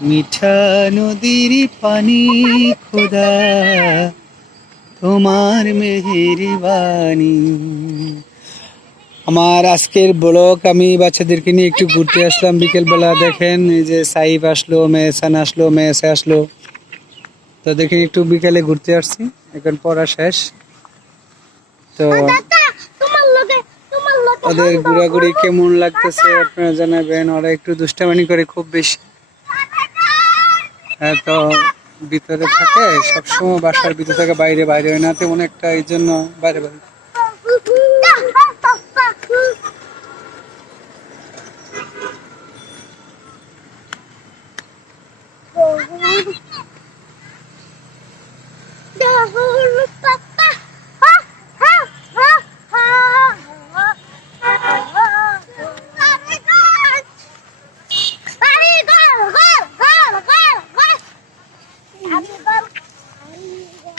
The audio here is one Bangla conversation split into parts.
মিঠা নদীর পানি খোদা তোমার মেহের বাণী আমার আজকের ব্লগ আমি বাচ্চাদেরকে নিয়ে একটু ঘুরতে আসলাম বিকেলবেলা। দেখেন এই যে সাইফ আসলো মেহসান আসলো মেহসা আসলো। তো দেখেন একটু বিকেলে ঘুরতে আসছি। এখন পড়া শেষ। তো ওদের ঘোরাঘুরি কেমন লাগতেছে আপনারা জানাবেন। ওরা একটু দুষ্টামানি করে খুব বেশি। তো ভিতরে থাকে, সবসময় বাসার ভিতরে থাকে, বাইরে বাইরে হয় না, তেমন একটা এই জন্য বাইরে বাইরে।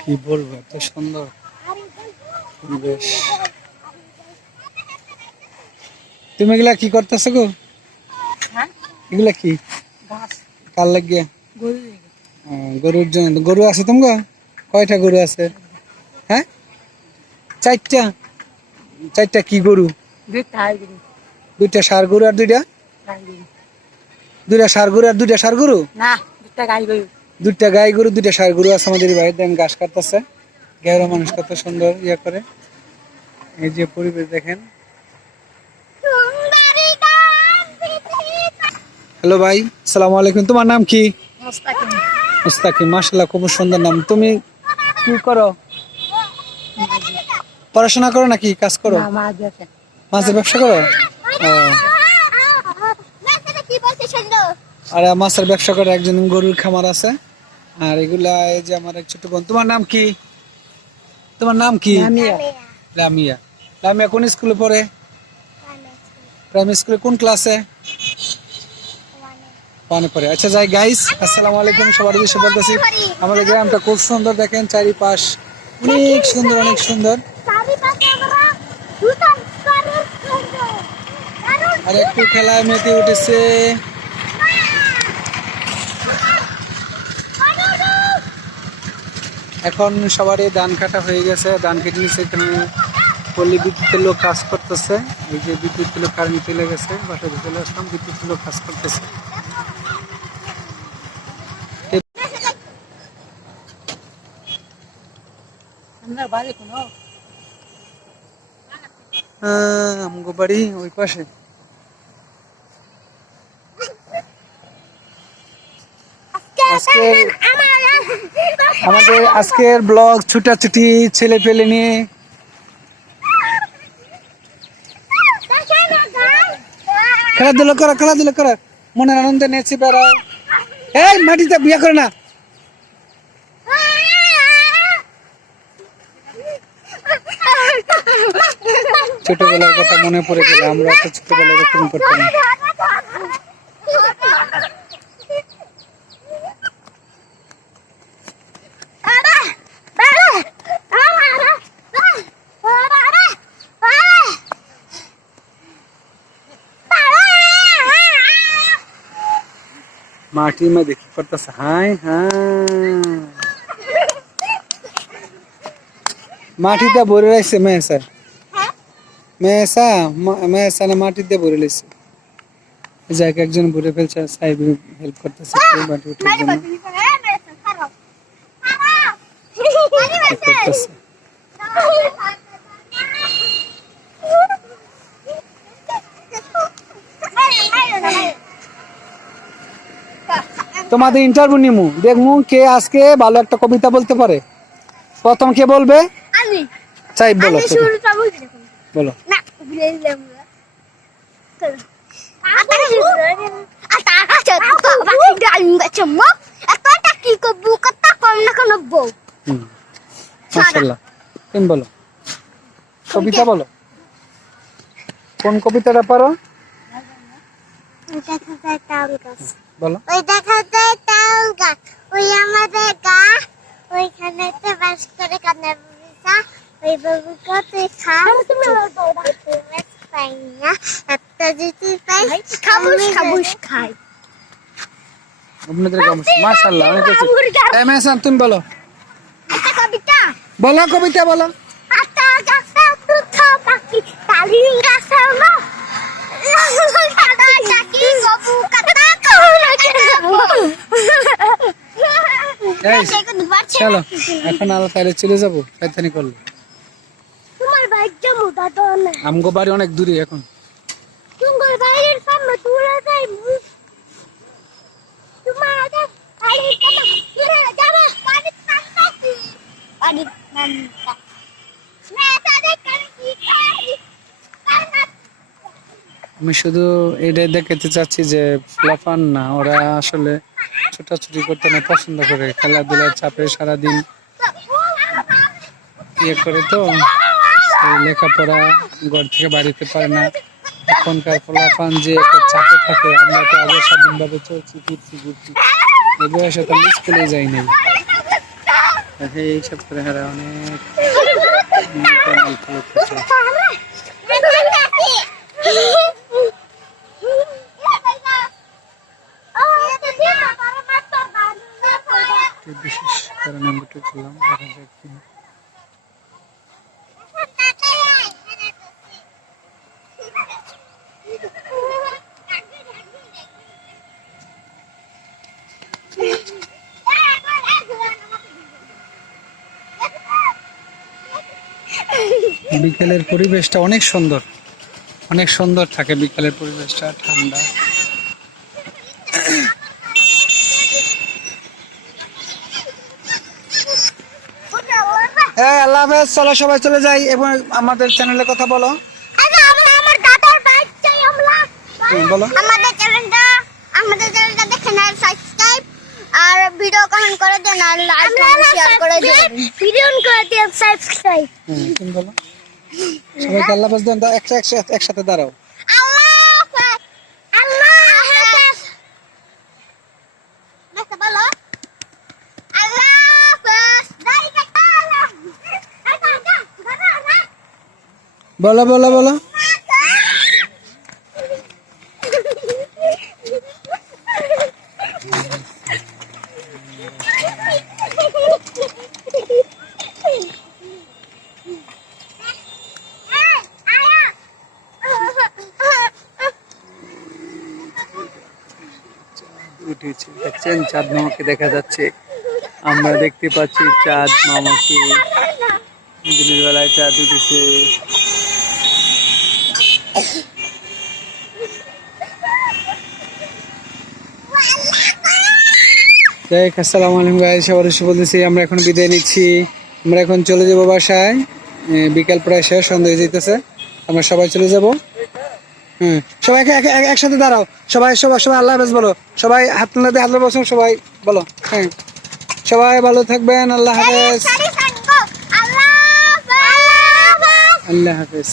কি বলব এত সুন্দর। বেশ। তুমি এগুলা কি করতেছো গো? এগুলা কি? কার লাগিয়ে? ও, গরুর জন্য। গরু আছে তোমার কয়টা গরু আছে? হ্যাঁ? চারটা? চারটা কি গরু? দুইটা সার গরু। আর দুইটা? দুইটা সার গরু আর দুইটা সার গরু? না দুটা গাই গই দুইটা গাই গরু দুইটা ষাঁড় গরু আছে আমাদের বাড়িতে। আমি ঘাস কাটতেছে। গায়ের মানুষ কত সুন্দর ইয়ে করে। এই যে পরিবেশ দেখেন। হ্যালো ভাই সালাম আলাইকুম। তোমার নাম কি? মুস্তাকিম। মাশাল্লাহ খুব সুন্দর নাম। তুমি কি করো? পড়াশোনা করো নাকি? কাজ করো? মাছের ব্যবসা করো? আর মাছের ব্যবসা করে একজন গরুর খামার আছে। আর এগুলা এই যে আমার এক ছোট বোন। তোমার নাম কি? তোমার নাম কি? লামিয়া। লামিয়া। কোন স্কুলে পড়ে? প্রাইমারি স্কুলে কোন ক্লাসে ওয়ানে পড়ে। আচ্ছা যাই গাইস আসসালামু আলাইকুম। সবার উদ্দেশ্যে বলতেছি আমাদের গ্রামটা খুব সুন্দর দেখেন চারিপাশ অনেক সুন্দর অনেক সুন্দর। আর একটু খেলায় মেতে উঠেছে। এখন সবারই ধান কাটা হয়ে গেছে। ধান কেটে নিচ্ছে এখানে পল্লী বিদ্যুতের লোক কাজ করতেছে। এই যে বিদ্যুতের লোক কারেন্ট চলে গেছে বাসাতে চলে আসলাম বিদ্যুতের লোক কাজ করতেছে। আমরা বাড়ি আহ, আমগো বাড়ি ওই পাশে। আজকের আমাদের আজকের ব্লগ ছুটাছুটি ছেলে পেলে নিয়ে। খেলাধুলো করো খেলাধুলো করো। মনের আনন্দে নেচে বেড়াও। এই, মাটিতে বিয়ে করে না। ছোটবেলার কথা মনে পড়ে গেল আমরা তো ছোটবেলায় এরকম করতাম। মাটির মধ্যে কি করতেছে? হাই হ্যাঁ মাটিতে ভরে রাখছে মেয়ে স্যার। মেয়েসা মেয়েসা না মাটিতে ভরে লাইছে যাকে একজন ভরে ফেলছে সাহেব হেল্প করতেছে মাটি উঠার জন্য। করতেছে। তোমাদের ইন্টারভিউ নিমু। দেখমু কে আজকে ভালো একটা কবিতা বলতে পারে। প্রথম কে বলবে? আমি। চাই বলো বলো। না বলো। কবিতা বলো। কোন কবিতাটা পারো? তাল বলো। ওই দেখা যায় তাল গাছ ওই আমাদের গা ওইখানে বাস করে কান্না বাবুসা ওই বাবু কত খাও পাই না। একটা যদি পাই খাবুস খাবুস খাই। আপনাদের কাছে মাশাল্লাহ অনেক কিছু এম এস তুমি বলো। একটা কবিতা। বলো কবিতা বলো। আতা গাছে দুঃখ পাখি। তালিম গাছে চলো এখন আলো তাহলে চলে যাব শয়তানি করলে। আমগো বাড়ি অনেক দূরে এখন। আমি শুধু এটাই দেখাতে চাচ্ছি যে ফ্লাফান না ওরা আসলে ছোটাছুটি করতে না পছন্দ করে। খেলাধুলার চাপে সারাদিন ইয়ে করে তো লেখাপড়া ঘর থেকে বাড়িতে পারে না। এখনকার ফলাফান যে একটা চাপে থাকে, আমরা তো আগে স্বাধীনভাবে চলছি ফিরছি ঘুরছি। এই বয়সে তো আমি স্কুলে যাই নাই। এইসব করে হারা অনেক ভালো খেলছে। একটু বিশেষ কারণে আমি করলাম দেখা যাক কি বিকেলের পরিবেশটা অনেক সুন্দর। অনেক সুন্দর থাকে বিকেলের পরিবেশটা, ঠান্ডা। হ্যাঁ আল্লাহ হাফেজ চলো সবাই চলে যাই এবং আমাদের চ্যানেলে কথা বলো। বলো। আমাদের চ্যানেলটা আমাদের চ্যানেলটা দেখেন আর সাবস্ক্রাইব আর ভিডিও কমেন্ট করে দেন আর লাইক শেয়ার করে দেন। ভিডিও করে দেন সাবস্ক্রাইব তুমি বলো। সবাইকে আল্লাহ হাফেজ দেন দাও, একসাথে একসাথে একসাথে দাঁড়াও। আল্লাহ হাফেজ। আল্লাহ হাফেজ দেখতে বলো আল্লাহ হাফেজ দাই কাটা বলো বলো বলো। উঠেছে চাঁদ মামাকে দেখা যাচ্ছে। আমরা দেখতে পাচ্ছি চাঁদ মামাকে। দিনের বেলায় চাঁদ উঠেছে। হোক, আসসালামু আলাইকুম গাইস সবার বলতেছি আমরা এখন বিদায় নিচ্ছি। আমরা এখন চলে যাব বাসায়। বিকাল প্রায় শেষ সন্ধ্যা হয়ে যেতেছে আমরা সবাই চলে যাব। হুম সবাই এক- এক- এক- একসাথে দাঁড়াও। সবাই সবাই সবাই আল্লাহ হাফেজ বলো। সবাই হাত তুলে হাত বসুন সবাই বলো। হ্যাঁ। সবাই ভালো থাকবেন আল্লাহ হাফেজ। আল্লাহ হাফেজ। আল্লাহ হাফেজ।